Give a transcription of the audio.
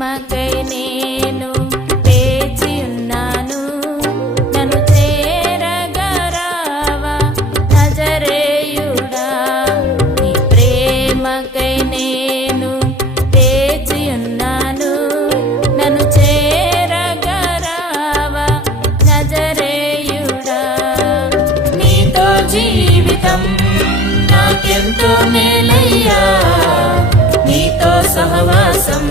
ప్రేమకై నేను వేచి ఉన్నాను. నన్ను చేరగరావా నజరేయుడా. నీ ప్రేమకై నేను వేచి ఉన్నాను. నన్ను చేరగరావా నజరేయుడా. నీతో జీవితం నాకెంతో మేలయ్యా, నీతో సహవాసం